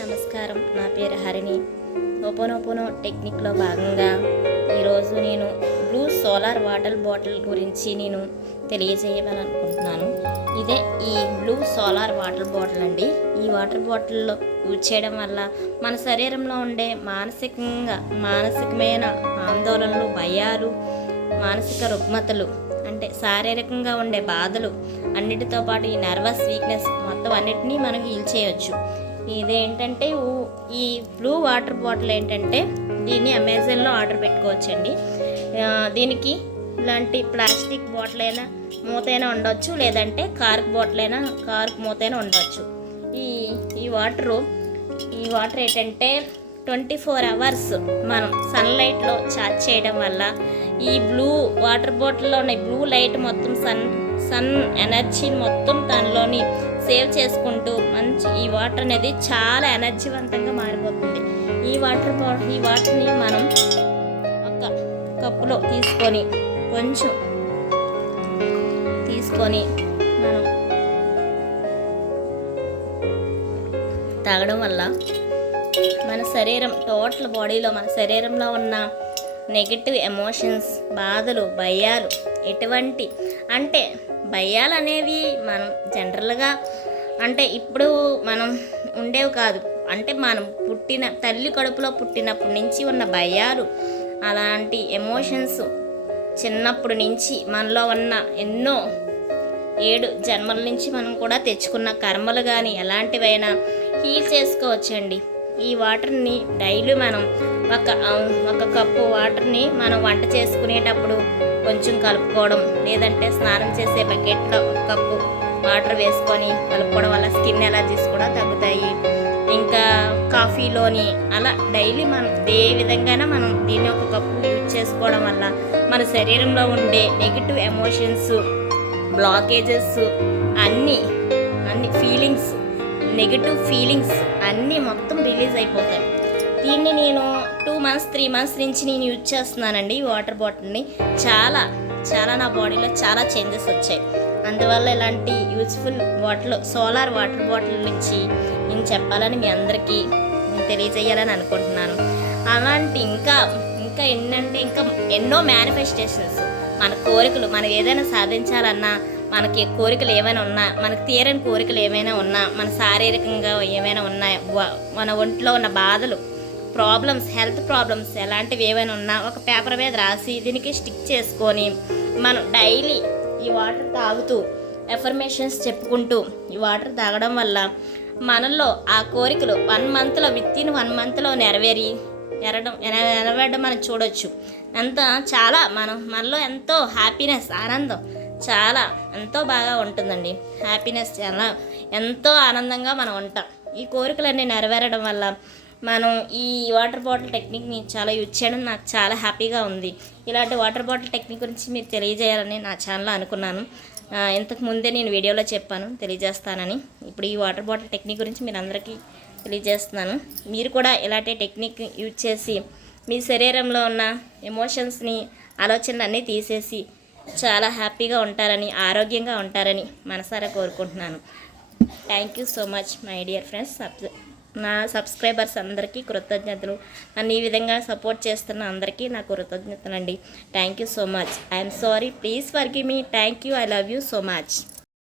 నమస్కారం. నా పేరు హరిణి. ఓపోనోపోనో టెక్నిక్లో భాగంగా ఈరోజు నేను బ్లూ సోలార్ వాటర్ బాటిల్ గురించి నేను తెలియజేయాలనుకుంటున్నాను. ఇదే ఈ బ్లూ సోలార్ వాటర్ బాటిల్ అండి. ఈ వాటర్ బాటిల్లో యూజ్ చేయడం వల్ల మన శరీరంలో ఉండే మానసికమైన ఆందోళనలు, భయాలు, మానసిక రుగ్మతలు అంటే శారీరకంగా ఉండే బాధలు అన్నిటితో పాటు ఈ నర్వస్ వీక్నెస్ మొత్తం అన్నిటినీ మనం హీల్ చేయవచ్చు. ఇదేంటంటే ఈ బ్లూ వాటర్ బాటిల్ ఏంటంటే దీన్ని అమెజాన్లో ఆర్డర్ పెట్టుకోవచ్చండి. దీనికి ఇలాంటి ప్లాస్టిక్ బాటిల్ అయినా మూతైనా ఉండవచ్చు, లేదంటే కార్క్ బాటిల్ అయినా కార్క్ మూతైనా ఉండవచ్చు. ఈ వాటర్ ఏంటంటే 24 అవర్స్ మనం సన్లైట్లో ఛార్జ్ చేయడం వల్ల ఈ బ్లూ వాటర్ బాటిల్లో ఉన్న బ్లూ లైట్ మొత్తం సన్ ఎనర్జీని మొత్తం దానిలోని సేవ్ చేసుకుంటూ ఈ వాటర్ అనేది చాలా ఎనర్జీవంతంగా మారిపోతుంది. ఈ వాటర్ని మనం ఒక కప్పులో కొంచెం తీసుకొని మనం తాగడం వల్ల మన శరీరం టోటల్ బాడీలో మన శరీరంలో ఉన్న నెగిటివ్ ఎమోషన్స్, బాధలు, భయాలు అంటే భయాలు అనేవి మనం జనరల్గా అంటే ఇప్పుడు మనం ఉండేవి కాదు. అంటే మనం తల్లి కడుపులో పుట్టినప్పటి నుంచి ఉన్న భయాలు, అలాంటి ఎమోషన్స్ చిన్నప్పటి నుంచి మనలో ఉన్న ఎన్నో 7 జన్మల నుంచి మనం కూడా తెచ్చుకున్న కర్మలు కానీ ఎలాంటివైనా హీల్ చేసుకోవచ్చండి. ఈ వాటర్ని డైలీ మనం ఒక కప్పు వాటర్ని మనం వంట చేసుకునేటప్పుడు కొంచెం కలుపుకోవడం, లేదంటే స్నానం చేసే బకెట్లో ఒక కప్పు వాటర్ వేసుకొని కలుపుకోవడం వల్ల స్కిన్ ఎలర్జీస్ కూడా తగ్గుతాయి. ఇంకా కాఫీలోని అలా డైలీ మనం ఏ విధంగానే మనం దీన్ని ఒక కప్పు యూజ్ చేసుకోవడం వల్ల మన శరీరంలో ఉండే నెగిటివ్ ఎమోషన్స్, బ్లాకేజెస్ అన్నీ ఫీలింగ్స్, నెగిటివ్ ఫీలింగ్స్ అన్నీ మొత్తం రిలీజ్ అయిపోతాయి. దీన్ని నేను 2 మంత్స్ 3 మంత్స్ నుంచి నేను యూజ్ చేస్తున్నానండి. ఈ వాటర్ బాటిల్ని చాలా నా బాడీలో చాలా చేంజెస్ వచ్చాయి. అందువల్ల ఇలాంటి యూజ్ఫుల్ సోలార్ వాటర్ బాటిల్ నుంచి నేను చెప్పాలని మీ అందరికీ తెలియజేయాలని అనుకుంటున్నాను. అలాంటి ఇంకా ఎన్నో మేనిఫెస్టేషన్స్, మన కోరికలు, మనం ఏదైనా సాధించాలన్నా, మనకి కోరికలు ఏమైనా ఉన్నా, మనకు తీరని కోరికలు ఏమైనా ఉన్నా, మన శారీరకంగా ఏమైనా ఉన్నాయి, మన ఒంట్లో ఉన్న బాధలు, ప్రాబ్లమ్స్, హెల్త్ ప్రాబ్లమ్స్ ఎలాంటివి ఏమైనా ఉన్నా ఒక పేపర్ మీద రాసి దీనికి స్టిక్ చేసుకొని మనం డైలీ ఈ వాటర్ తాగుతూ ఎఫర్మేషన్స్ చెప్పుకుంటూ ఈ వాటర్ తాగడం వల్ల మనలో ఆ కోరికలు వితిన్ 1 మంత్లో నెరవేరడం మనం చూడొచ్చు. చాలా మనలో ఎంతో హ్యాపీనెస్, ఆనందం ఎంతో బాగా ఉంటుందండి. హ్యాపీనెస్ ఎంతో ఆనందంగా మనం ఉంటాం. ఈ కోరికలన్నీ నెరవేరడం వల్ల మనం ఈ వాటర్ బాటిల్ టెక్నిక్ని చాలా యూజ్ చేయడం నాకు చాలా హ్యాపీగా ఉంది. ఇలాంటి వాటర్ బాటిల్ టెక్నిక్ గురించి మీరు తెలియజేయాలని నా ఛానల్లో అనుకున్నాను. ఇంతకు ముందే నేను వీడియోలో చెప్పాను తెలియజేస్తానని. ఇప్పుడు ఈ వాటర్ బాటిల్ టెక్నిక్ గురించి మీరు అందరికీ తెలియజేస్తున్నాను. మీరు కూడా ఇలాంటి టెక్నిక్ యూజ్ చేసి మీ శరీరంలో ఉన్న ఎమోషన్స్ని, ఆలోచనలన్నీ తీసేసి చాలా హ్యాపీగా ఉంటారని, ఆరోగ్యంగా ఉంటారని మనసారా కోరుకుంటున్నాను. Thank you so much my dear friends. నా సబ్స్క్రైబర్స్ అందరికీ కృతజ్ఞతలు. నన్ను ఈ విధంగా సపోర్ట్ చేస్తున్న అందరికీ నా కృతజ్ఞతలు అండి. Thank you so much. I'm sorry, please forgive me. Thank you. I love you so much.